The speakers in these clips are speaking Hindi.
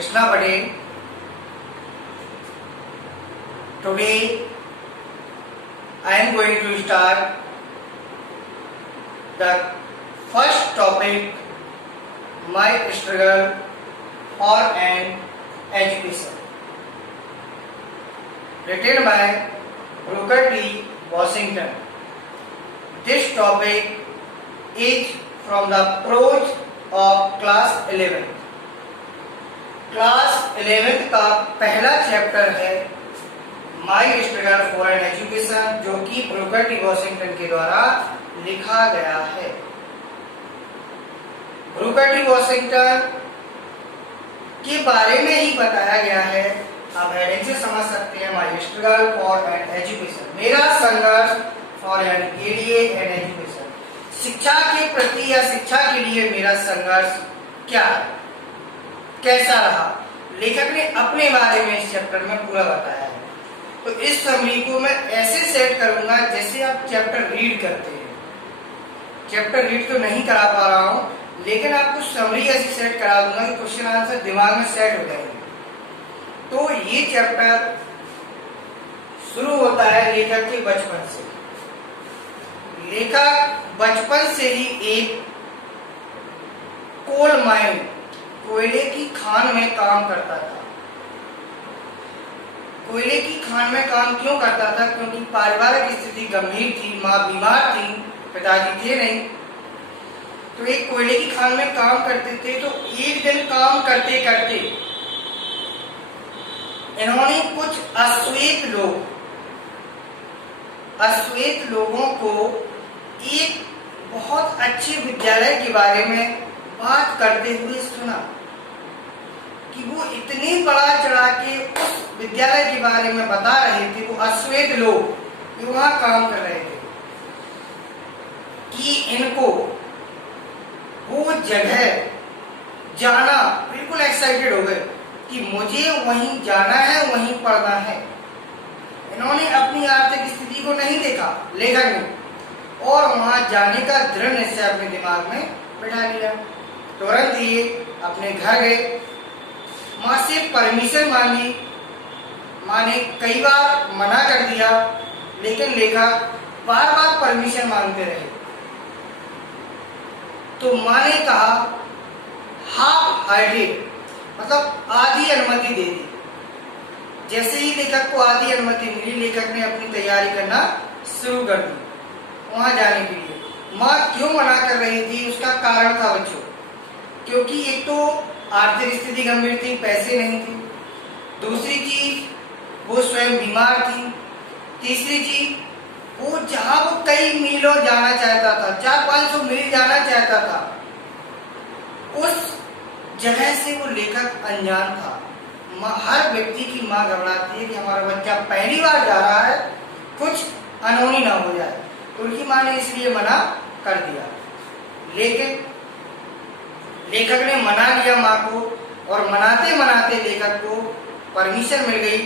Krishna Patel. Today I am going to start the first topic, my struggle for an education, written by Booker T. Washington. This topic is from the prose of class 11. Class 11th का पहला चैप्टर है माई स्ट्रगल फॉर एन एजुकेशन, जो कि ब्रूकर टी वॉशिंगटन के द्वारा लिखा गया है। ब्रूकर टी वॉशिंगटन के बारे में ही बताया गया है। आप हेडिंग से समझ सकते हैं, माई स्ट्रगल फॉर एन एजुकेशन, मेरा संघर्ष फॉर एन के लिए एन एजुकेशन, शिक्षा के प्रति या शिक्षा के लिए मेरा संघर्ष क्या है, कैसा रहा। लेखक ने अपने बारे में इस चैप्टर में पूरा बताया है। तो इस समरी को मैं ऐसे सेट करूंगा जैसे आप चैप्टर रीड करते हैं। चैप्टर रीड तो नहीं करा पा रहा हूं, लेकिन आपको समरी ऐसे सेट करा दूंगा कि क्वेश्चन आंसर दिमाग में सेट हो जाएंगे। तो ये चैप्टर शुरू होता है लेखक के बचपन से। लेखक बचपन से ही एक कोल माइन, कोयले की खान में काम करता था। कोयले की खान में काम क्यों करता था? क्योंकि पारिवारिक स्थिति गंभीर थी, माँ बीमार थी, पिताजी थे नहीं। तो एक कोयले की खान में काम करते थे। तो एक दिन काम करते करते इन्होंने कुछ अश्वेत लोगों को एक बहुत अच्छे विद्यालय के बारे में बात करते हुए सुना कि वो इतने बड़ा चढ़ा के उस विद्यालय के बारे में बता रहे थे, वो अश्वेत लोग जो वहां काम कर रहे थे, कि इनको वो जगह जाना, बिल्कुल एक्साइटेड हो गए कि मुझे वहीं जाना है, वहीं पढ़ना है। इन्होंने अपनी आर्थिक स्थिति को नहीं देखा लेखक ने, और वहां जाने का दृढ़ निश्चय अपने दिमाग में बैठा लिया। तुरंत ही अपने घर गए, माँ से परमिशन मांगी। माँ ने कई बार मना कर दिया, लेकिन लेखक बार बार परमिशन मांगते रहे। तो माँ ने कहा हाफ हार्टेड, मतलब आधी अनुमति दे दी। जैसे ही लेखक को आधी अनुमति मिली, लेखक ने अपनी तैयारी करना शुरू कर दी वहां जाने के लिए। माँ क्यों मना कर रही थी, उसका कारण था बच्चों, क्योंकि एक तो आर्थिक स्थिति गंभीर थी, पैसे नहीं थे। दूसरी चीज, वो स्वयं बीमार थी। तीसरी चीज, वो जहां वो कई मीलों जाना चाहता था, 400-500 मील जाना चाहता था, उस जगह से वो लेखक अनजान था। हर व्यक्ति की माँ घबराती है कि हमारा बच्चा पहली बार जा रहा है, कुछ अनहोनी ना हो जाए। तो उनकी माँ ने इसलिए मना कर दिया। लेकिन लेखक ने मना लिया माँ को, और मनाते मनाते लेखक को परमिशन मिल गई।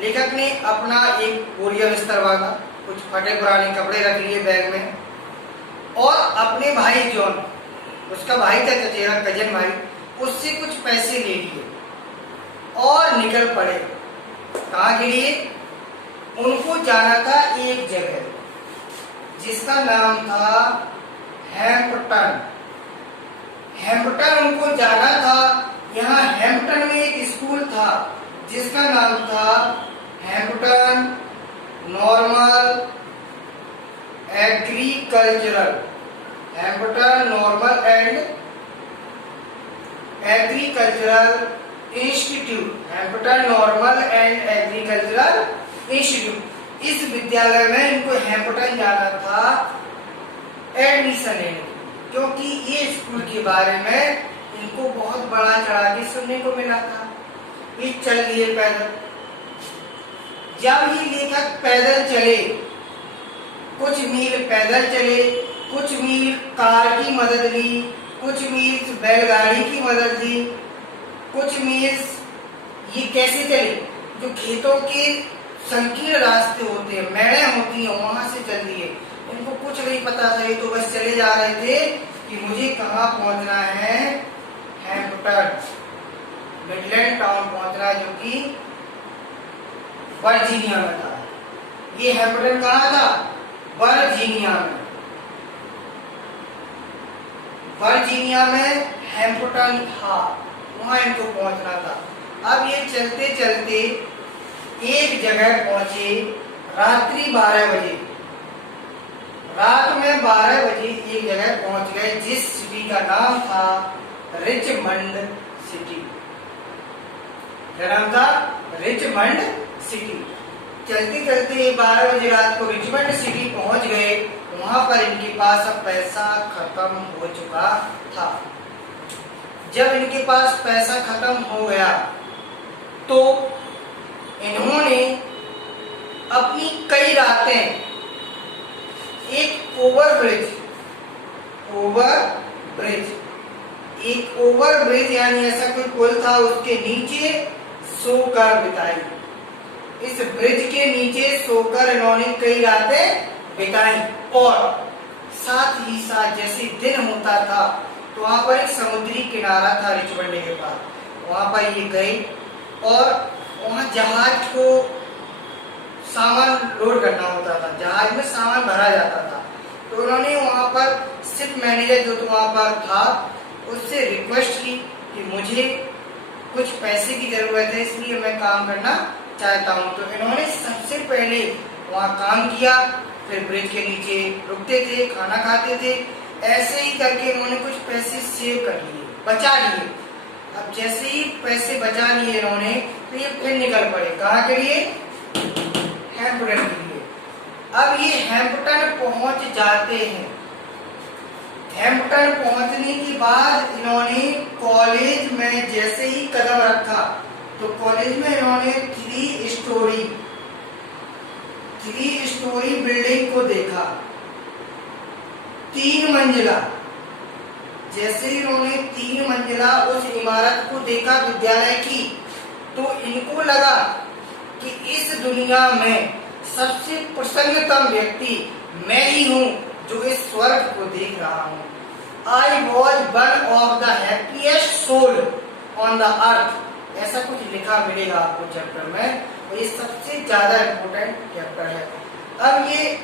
लेखक ने अपना एक बोरिया बिस्तर मांगा, कुछ फटे पुराने कपड़े रख लिए बैग में, और अपने भाई जॉन, उसका भाई था चचेरा कजन भाई, उससे कुछ पैसे ले लिए और निकल पड़े। कहाँ के लिए? उनको जाना था एक जगह जिसका नाम था हैम्पटन। हैम्पटन उनको जाना था। यहाँ हैम्पटन में एक स्कूल था जिसका नाम था Hampton normal agricultural, Hampton normal and agricultural institute, Hampton normal and agricultural institute. इस विद्यालय में इनको हैम्पटन जाना था एडमिशन लेने, क्योंकि ये स्कूल के बारे में इनको बहुत बड़ा चढ़ा के सुनने को मिला था। ये चल लिए पैदल। जब ये लेखक पैदल चले, कुछ मील पैदल चले, कुछ मील कार की मदद ली, कुछ मील बैलगाड़ी की मदद ली, कुछ मील ये कैसे चले, जो खेतों के संकीर्ण रास्ते होते हैं, मेड़े होती हैं, वहां से चल दिए। इनको कुछ नहीं पता था, ये तो बस चले जा रहे थे कि मुझे कहाँ पहुंचना है, हैम्पटन। मिडलैंड टाउन पहुंचना, जो कि वर्जीनिया में था। ये हैम्पटन कहाँ था? वर्जीनिया में। वर्जीनिया में हैम्पटन था, वहां इनको पहुंचना था। अब ये चलते चलते एक जगह पहुंचे रात्रि 12 बजे। रात में 12 बजे एक जगह पहुंच गए जिस सिटी का नाम था रिचमंड सिटी। क्या नाम था? Richmond city. चलते चलते 12 बजे रात को रिचमंड सिटी पहुंच गए। वहां पर इनके पास अब पैसा खत्म हो चुका था। जब इनके पास पैसा खत्म हो गया तो इन्होंने अपनी कई रातें एक ओवरब्रिज यानी ऐसा कोई पुल था, उसके नीचे सोकर बिताई। इस ब्रिज के नीचे सोकर इन्होंने कई रातें बिताई। और साथ ही साथ जैसे दिन होता था तो वहां पर एक समुद्री किनारा था रिचमंड के पास। वहां पर ये गए और वहां जहाज को सामान लोड करना होता था, जहाज में सामान भरा जाता था। तो उन्होंने वहां पर शिप मैनेजर जो वहां पर था उससे रिक्वेस्ट की कि मुझे कुछ पैसे की जरूरत है, इसलिए मैं काम करना चाहता हूं। तो इन्होंने सबसे पहले वहां काम किया, फिर ब्रिज के नीचे रुकते थे, खाना खाते थे। ऐसे ही करके इन्होंने कुछ पैसे सेव कर लिए, बचा लिए। अब जैसे ही पैसे बचा लिए इन्होंने तो ये फिर निकल पड़े। कहाँ के लिए? हैम्पटन के लिए। अब ये हैम्पटन पहुंच जाते हैं। हैम्पटन पहुंचने के बाद इन्होंने कॉलेज में जैसे ही कदम रखा तो कॉलेज में इन्होंने 3 स्टोरी बिल्डिंग को देखा, 3 मंजिला। जैसे ही इन्होंने 3 मंजिला उस इमारत को देखा विद्यालय की, तो इनको लगा कि इस दुनिया में सबसे प्रसन्नतम व्यक्ति मैं ही हूँ जो इस स्वर्ग को देख रहा हूँ। I was one of the happiest soul on the earth। ऐसा कुछ लिखा मिलेगा आपको चैप्टर में, और ये सबसे ज्यादा इम्पोर्टेंट चैप्टर है। अब ये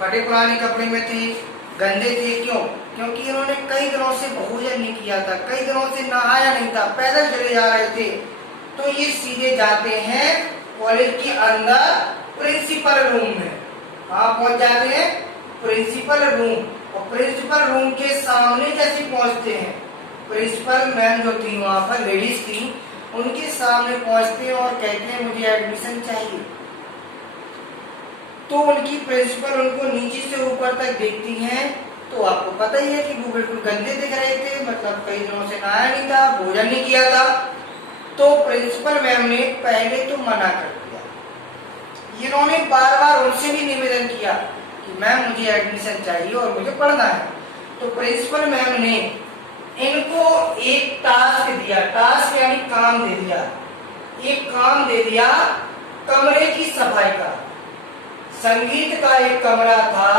फटे पुराने कपड़े में थे, गंदे थे। क्यों? क्योंकि इन्होंने कई दिनों से भोजन नहीं किया था, कई दिनों से नहाया नहीं था, पैदल चले जा रहे थे। तो ये सीधे जाते हैं कॉलेज के अंदर प्रिंसिपल रूम में। कहाँ पहुंच जाते हैं? Principal room. और प्रिंसिपल रूम के सामने जैसे पहुंचते हैं, प्रिंसिपल मैम जो थी वहां पर, लेडीज थी, उनके सामने पहुंचते हैं और कहते हैं मुझे एडमिशन चाहिए। तो उनकी प्रिंसिपल उनको नीचे से ऊपर तक देखती हैं। तो आपको पता ही है कि वो बिल्कुल गंदे दिख रहे थे, मतलब कई दिनों से नहाया नहीं था, भोजन नहीं किया था। तो प्रिंसिपल मैम ने पहले तो मना कर दिया। इन्होंने बार बार उनसे भी निवेदन किया कि मैम मुझे एडमिशन चाहिए और मुझे पढ़ना है। तो प्रिंसिपल मैम ने इनको एक टास्क दिया, टास्क यानी काम दे दिया। एक काम दे दिया कमरे की सफाई का। संगीत का एक कमरा था,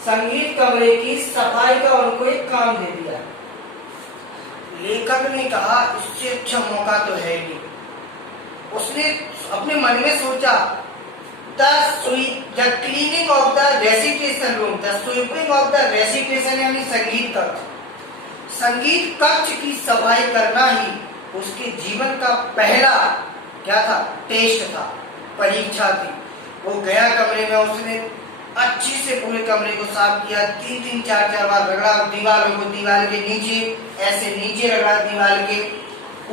संगीत कमरे की सफाई का उनको एक काम दे दिया। लेखक ने कहा इससे अच्छा मौका तो है नहीं। उसने अपने मन में सोचा the cleaning of the recitation room, the sweeping of the recitation यानी संगीत कक्ष। संगीत कक्ष की सफाई करना ही उसके जीवन का पहला क्या था? टेस्ट था, परीक्षा थी। वो गया कमरे में, उसने अच्छे से पूरे कमरे को साफ किया, 3-3, 4-4 बार रगड़ा दीवारों को, दीवार के नीचे ऐसे नीचे रगड़ा, दीवार के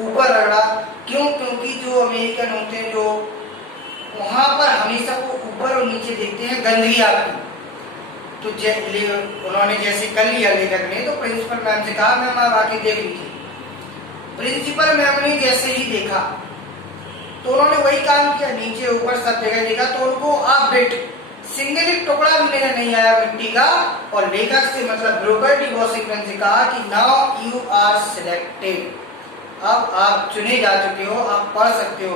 ऊपर रगड़ा। क्यों? क्योंकि जो अमेरिकन होते हैं, जो वहां पर हमेशा वो ऊपर और नीचे देखते हैं गंदगी आती। तो उन्होंने जैसे कर लिया लेखक ने, तो प्रिंसिपल मैम से कहा मैम आप आके देख लीजिए। प्रिंसिपल मैम ने जैसे ही देखा तो उन्होंने वही काम किया, नीचे ऊपर सब जगह देखा। तो उनको आप बेट सिंगल एक टुकड़ा भी नजर नहीं आया मिट्टी का। और लेखक से मतलब ब्रूकर टी वॉशिंगटन से कहा कि नाउ यू आर सिलेक्टेड, अब आप चुने जा चुके हो, आप पढ़ सकते हो।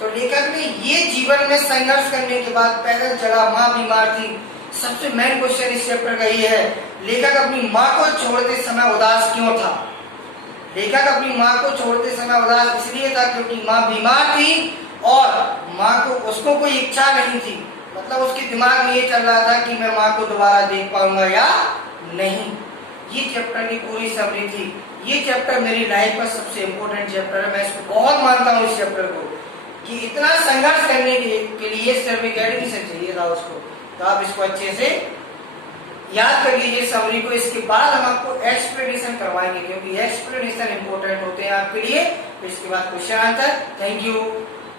तो लेखक ने ये जीवन में संघर्ष करने के बाद पैदल चला, माँ बीमार थी। सबसे मेन क्वेश्चन इस चैप्टर का ये है, लेखक अपनी माँ को छोड़ते समय उदास क्यों था? लेखक अपनी माँ को छोड़ते समय उदास इसलिए था क्योंकि माँ बीमार थी और माँ को उसको कोई इच्छा नहीं थी, मतलब उसके दिमाग में ये चल रहा था कि मैं माँ को दोबारा देख पाऊंगा या नहीं। ये चैप्टर की पूरी समरी थी। ये चैप्टर मेरी लाइफ का सबसे इम्पोर्टेंट चैप्टर है। मैं इसको बहुत मानता हूँ इस चैप्टर को, कि इतना संघर्ष करने के लिए सिर्फ एक एडमिशन चाहिए था उसको। तो आप इसको अच्छे से याद कर लीजिए समरी को। इसके बाद हम आपको एक्सप्लेनेशन करवाएंगे, क्योंकि एक्सप्लेनेशन इंपॉर्टेंट होते हैं आपके लिए। तो इसके बाद क्वेश्चन आंसर। Thank you.